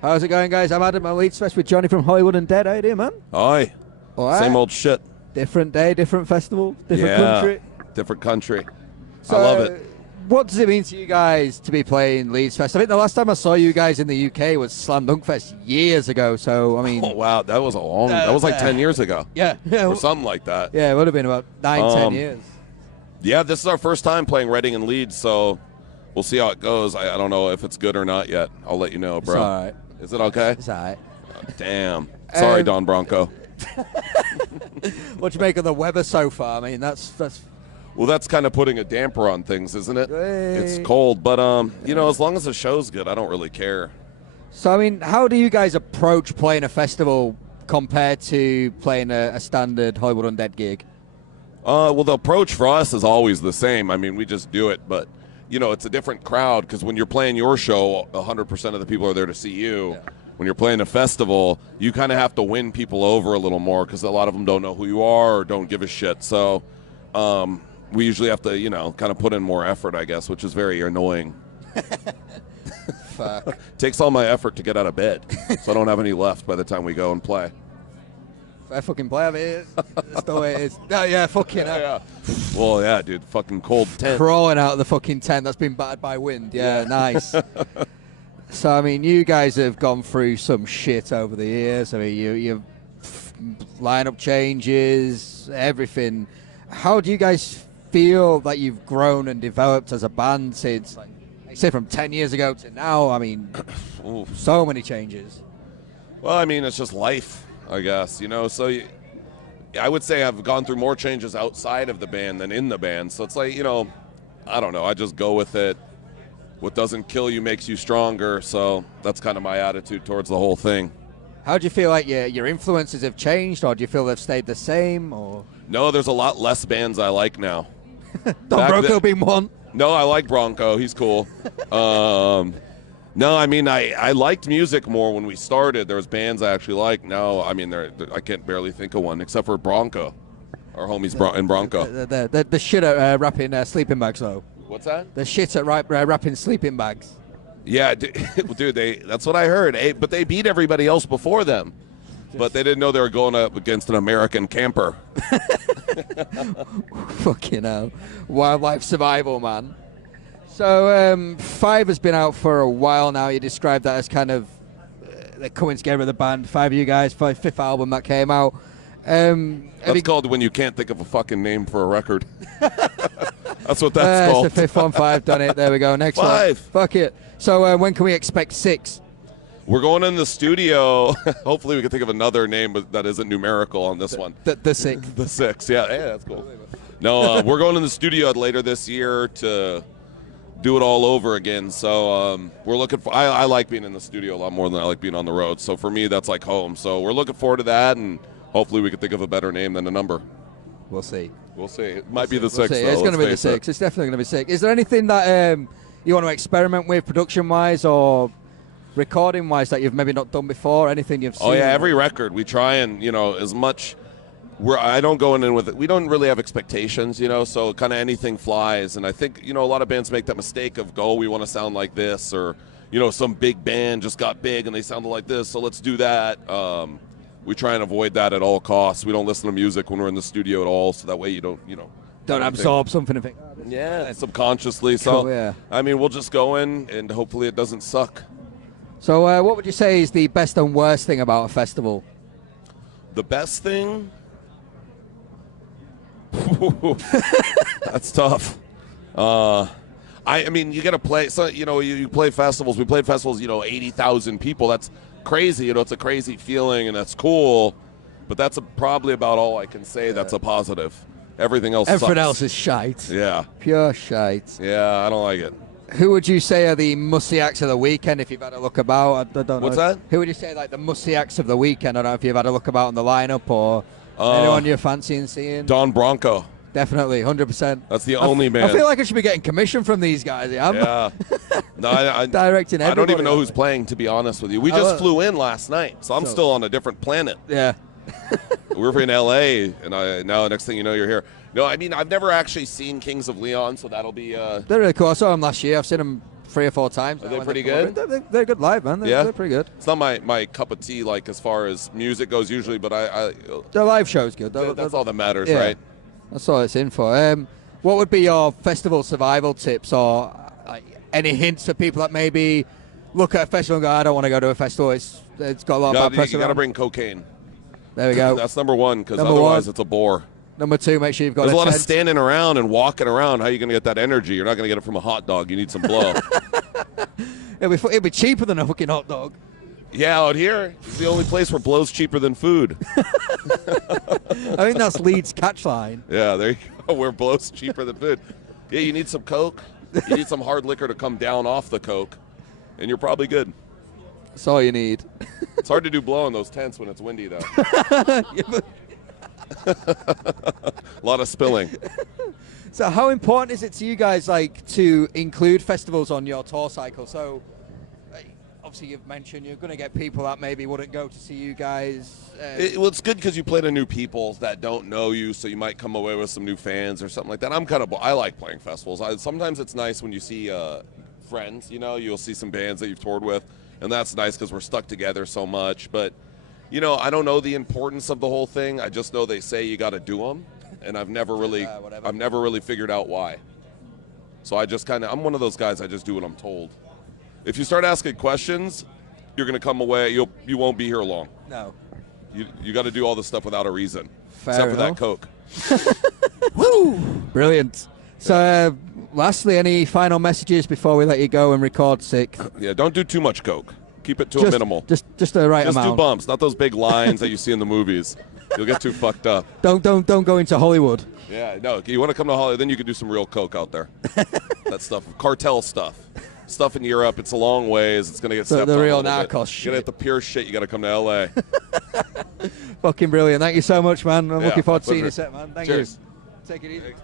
How's it going, guys? I'm Adam at Leeds Fest with Johnny from Hollywood Undead. How you doing, man? Aye. All right. Same old shit. Different day, different festival, different country. Different country. So, I love it. What does it mean to you guys to be playing Leeds Fest? I think the last time I saw you guys in the UK was Slam Dunk Fest years ago. So, I mean... Oh, wow. That was that was like 10 years ago. Yeah. Or something like that. Yeah, it would have been about 10 years. Yeah, this is our first time playing Reading and Leeds, so we'll see how it goes. I don't know if it's good or not yet. I'll let you know, bro. It's all right. Is it okay? It's all right. Oh, damn. Sorry, Don Bronco. What do you make of the weather so far? I mean, that's... Well, that's kind of putting a damper on things, isn't it? Hey. It's cold, but, you know, as long as the show's good, I don't really care. So, I mean, how do you guys approach playing a festival compared to playing a standard Hollywood Undead gig? Well, the approach for us is always the same. I mean, we just do it, but, you know, it's a different crowd because when you're playing your show, 100% of the people are there to see you. Yeah. When you're playing a festival, you kind of have to win people over a little more because a lot of them don't know who you are or don't give a shit. So we usually have to, you know, kind of put in more effort, I guess, which is very annoying. Fuck. Takes all my effort to get out of bed, so I don't have any left by the time we go and play. I fucking play, I mean, that's the way it is. No, yeah, fucking hell. Yeah. Well, yeah, dude, fucking cold tent. Crawling out of the fucking tent that's been battered by wind. Yeah, nice. So, I mean, you guys have gone through some shit over the years. I mean, you lineup changes, everything. How do you guys feel that you've grown and developed as a band since, like, say, from 10 years ago to now? I mean, so many changes. Well, I mean, it's just life, I guess, you know. So I would say I've gone through more changes outside of the band than in the band. So it's like, you know, I don't know. I just go with it. What doesn't kill you makes you stronger. So that's kind of my attitude towards the whole thing. How do you feel like your influences have changed, or do you feel they've stayed the same? Or no, there's a lot less bands I like now. Don Bronco being one. No, I like Bronco. He's cool. No, I mean, I liked music more when we started. There was bands I actually liked. Now, I mean, I can't barely think of one except for Bronco, our homies in Bronco. The shit at wrapping sleeping bags, though. What's that? The shit at wrapping sleeping bags. Yeah, dude, that's what I heard. But they beat everybody else before them. But they didn't know they were going up against an American camper. Fucking hell. Wildlife survival, man. So, 5 has been out for a while now. You described that as kind of the coming together of the band. 5 of you guys, 5th album that came out. That's called when you can't think of a fucking name for a record. That's what that's called. It's the 5th one, 5, done it. There we go. Next 5. one. Fuck it. So, when can we expect 6? We're going in the studio. Hopefully we can think of another name that isn't numerical on this one. The 6th. The 6th, yeah. Yeah, that's cool. No, we're going in the studio later this year to do it all over again. So we're looking for, I like being in the studio a lot more than I like being on the road. So for me, that's like home. So we're looking forward to that, and hopefully we can think of a better name than a number. We'll see. We'll see. It might be the 6th. It's going to be the 6th. It's definitely going to be 6th. Is there anything that you want to experiment with production-wise or recording-wise that you've maybe not done before? Anything you've seen? Oh, yeah, every record. We try and, you know, as much... I don't go in with it. We don't really have expectations, you know, so kind of anything flies. And I think, you know, a lot of bands make that mistake of, we want to sound like this, or, you know, some big band just got big and they sounded like this, so let's do that. We try and avoid that at all costs. We don't listen to music when we're in the studio at all, so that way you don't, you know. Don't absorb something and think, yeah, subconsciously. Cool, so, yeah. I mean, we'll just go in and hopefully it doesn't suck. So what would you say is the best and worst thing about a festival? The best thing? That's tough. I mean, you got to play. So you know, you play festivals. We played festivals. You know, 80,000 people. That's crazy. You know, it's a crazy feeling, and that's cool. But that's probably about all I can say. That's a positive. Everything else. Everything sucks. else is shite. Yeah. Pure shite. Yeah, I don't like it. Who would you say are the must-see acts of the weekend if you've had a look about? I don't know. What's that? Who would you say like the must-see acts of the weekend? I don't know if you've had a look about on the lineup or anyone you're fancying seeing. Don Bronco. Definitely, 100%. That's the only man. I feel like I should be getting commission from these guys. Yeah. No, I directing everybody. I don't even know who's playing, to be honest with you. We just flew in last night, so I'm still on a different planet. Yeah. We're in L.A., and now next thing you know, you're here. No, I mean, I've never actually seen Kings of Leon, so that'll be... They're really cool. I saw them last year. I've seen them 3 or 4 times. Are they when pretty come good? over. They're good live, man. They're pretty good. It's not my cup of tea, like as far as music goes usually, but I The live show's good. that's all that matters, yeah, right? That's all it's in for. What would be your festival survival tips, or any hints for people that maybe look at a festival and go, I don't want to go to a festival. It's got a lot of bad press. You got to bring cocaine. There we go. That's number one, because otherwise it's a bore. Number 2, make sure you've got There's a lot tent. of standing around and walking around. How are you going to get that energy? You're not going to get it from a hot dog. You need some blow. It'd be cheaper than a fucking hot dog. Yeah, out here, it's the only place where blow's cheaper than food. I think that's Leeds' catchline. Yeah, there you go. Where blow's cheaper than food. Yeah, you need some Coke. You need some hard liquor to come down off the Coke, and you're probably good. That's all you need. It's hard to do blow in those tents when it's windy, though. A lot of spilling. So how important is it to you guys, like, to include festivals on your tour cycle? So obviously you've mentioned you're going to get people that maybe wouldn't go to see you guys. Well, it's good because you play to new people that don't know you, so you might come away with some new fans or something like that. I like playing festivals. Sometimes it's nice when you see friends, you'll see some bands that you've toured with, and that's nice because we're stuck together so much. But, I don't know the importance of the whole thing. I just know they say you got to do them, and I've never really figured out why. So I'm one of those guys, I just do what I'm told. If you start asking questions, you're going to come away. You won't be here long. No. You got to do all this stuff without a reason, Fair except enough. for that Coke. Woo! Brilliant. So, lastly, any final messages before we let you go and record sick? Yeah, don't do too much Coke. Keep it to a minimal. Just the right Just amount. do bumps, not those big lines that you see in the movies. You'll get too fucked up. Don't go into Hollywood. Yeah, no. You want to come to Hollywood, then you can do some real Coke out there. That stuff, cartel stuff. Stuff in Europe, it's a long ways. It's going to get stepped the on real a little bit. narcos You shit. got to get the pure shit. You got to come to L.A. Fucking brilliant. Thank you so much, man. I'm looking forward to seeing pleasure. you set, man. Thank Cheers. you. Take it easy.